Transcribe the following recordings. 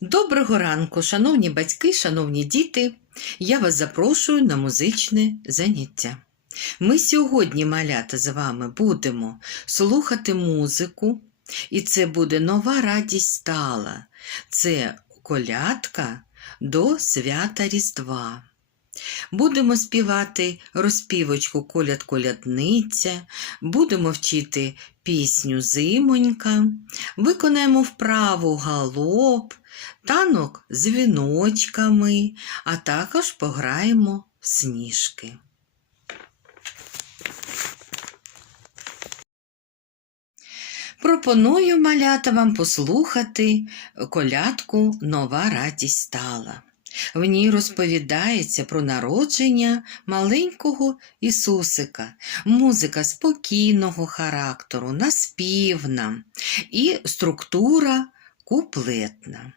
Доброго ранку, шановні батьки, шановні діти. Я вас запрошую на музичне заняття. Ми сьогодні, малята, з вами будемо слухати музику, і це буде нова радість стала. Це колядка до свята Різдва. Будемо співати розпівочку коляд-колядниця, будемо вчити пісню Зимонька, виконаємо вправу галоп, танок з віночками, а також пограємо в сніжки. Пропоную малята вам послухати колядку Нова радість стала. В ній розповідається про народження маленького Ісусика, музика спокійного характеру, наспівна і структура куплетна.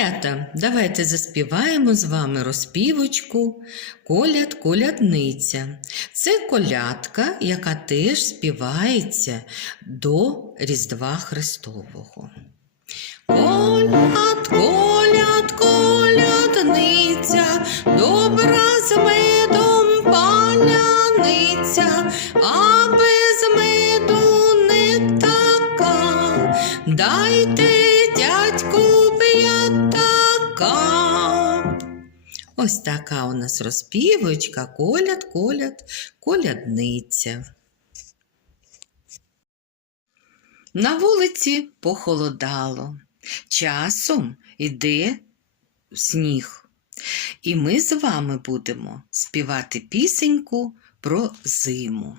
Малята, давайте заспіваємо з вами розпівочку Коляд колядниця. Це колядка, яка теж співається до Різдва Христового. Коляд, коляд, колядниця, добра з медом паляниця, а без меду не така. Дайте Ось така у нас розпівочка, коляд, коляд, колядниця. На вулиці похолодало. Часом іде сніг. І ми з вами будемо співати пісеньку про зиму.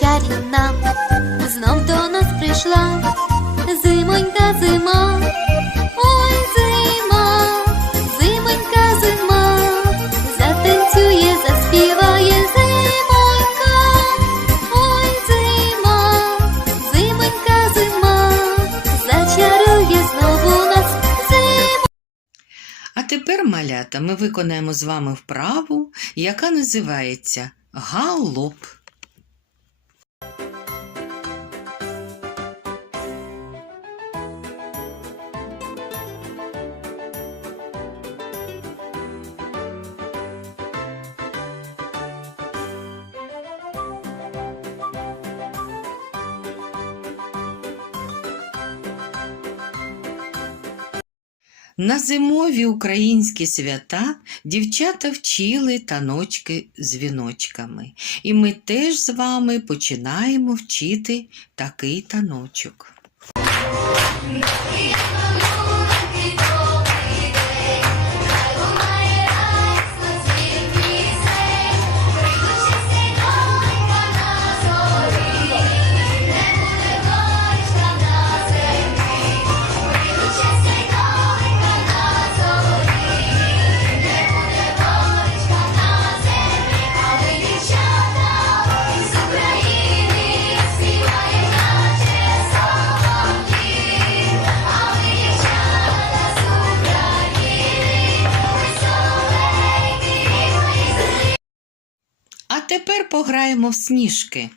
Чарівна, знов до нас прийшла. Зимонька зима, ой зима, зимонька зима, затанцює, заспіває зимонька, ой зима, зимонька зима, зачарує знову нас зима. А тепер, малята, ми виконаємо з вами вправу, яка називається галоп. На зимові українські свята дівчата вчили таночки з віночками. І ми теж з вами починаємо вчити такий таночок. Тепер пограємо в сніжки.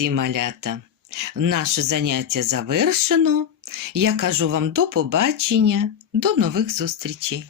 Молодці, малята. Наше заняття завершено. Я кажу вам до побачення, до нових зустрічей.